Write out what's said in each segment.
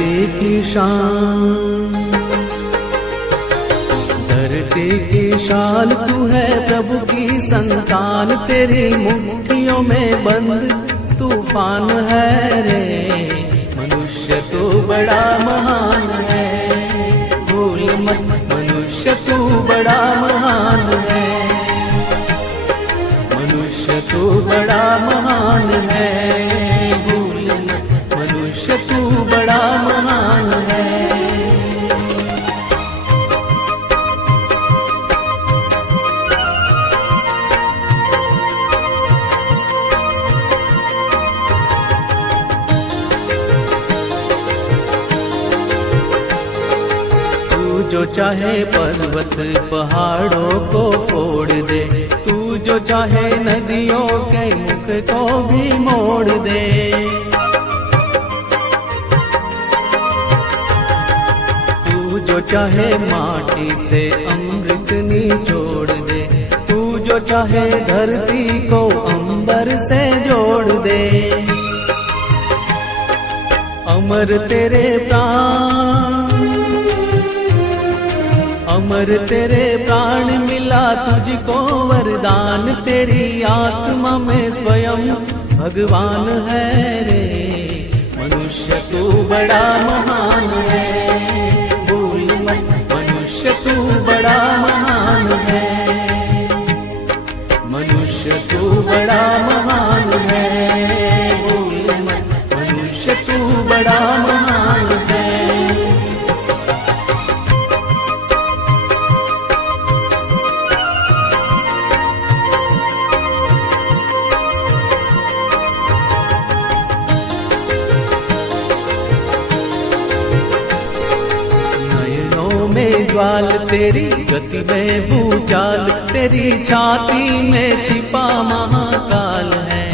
धरती की शान, धरती की शान तू है प्रभु की संतान, तेरी मुट्ठियों में बंद तूफान है रे। मनुष्य तू बड़ा महान है, भूल मत मनुष्य तू बड़ा महान है, मनुष्य तू बड़ा महान है, भूल मत मनुष्य तू बड़ा महान है। जो चाहे पर्वत पहाड़ों को फोड़ दे, तू जो चाहे नदियों के मुख को भी मोड़ दे। तू जो चाहे माटी से अमृत निचोड़ दे, तू जो चाहे धरती को अंबर से जोड़ दे। अमर तेरे प्राण, अमर तेरे प्राण मिला तुझको वरदान, तेरी आत्मा में स्वयं भगवान है रे। मनुष्य तू बड़ा महान है, भूल मत मनुष्य तू बड़ा महान है, मनुष्य तू बड़ा महान है, भूल मत मनुष्य तू बड़ा महान है। ज्वाल तेरी गति में भूचाल, तेरी छाती में छिपा महाकाल है।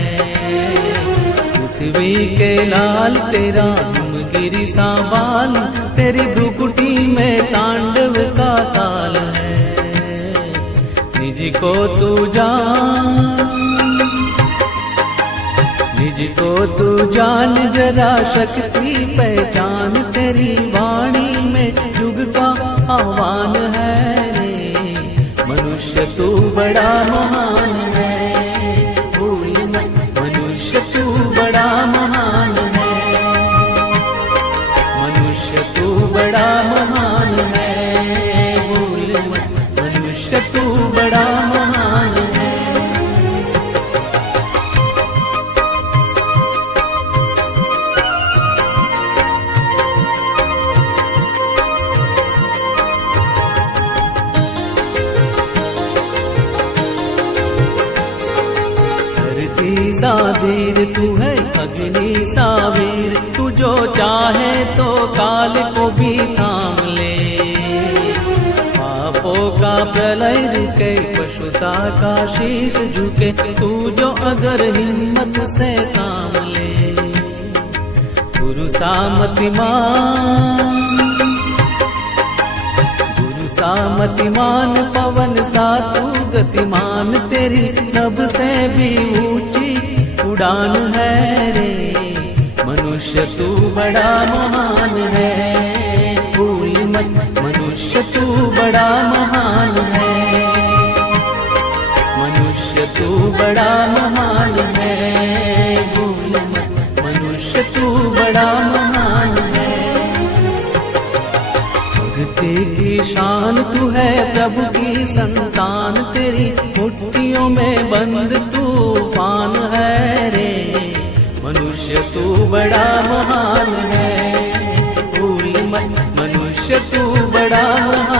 पृथ्वी के लाल तेरा हिमगिरी सा बाल, तेरी भ्रुकुटी में तांडव का ताल है। निज को तू जान, निज को तू जान जरा शक्ति पहचान, तेरी वाणी में युग का आह्वान है रे। मनुष्य तू बड़ा महान है, भूल मत मनुष्य तू बड़ा महान है, मनुष्य तू बड़ा महान है, भूल मत मनुष्य तू बड़ा महान है। सा धीर तू है अग्नि सा वीर, तू जो चाहे तो काल को भी थाम ले। पापों का प्रलय रुके, पशुता का शीश झुके, तू जो अगर हिम्मत से काम ले। गुरु सामतिमान, गुरु सामतिमान, पवन सा तू गतिमान, तेरी नभ से भी ऊंची उड़ान है रे। मनुष्य तू बड़ा महान है, भूल मत मनुष्य तू बड़ा महान है, मनुष्य तू बड़ा महान है, भूल मत मनुष्य तू बड़ा महान है। भक्ति की शान तू है प्रभु की संतान, तेरी मुट्ठियों में बंद तूफान है रे। मनुष्य तू बड़ा महान है, भूल मत मनुष्य तू बड़ा महान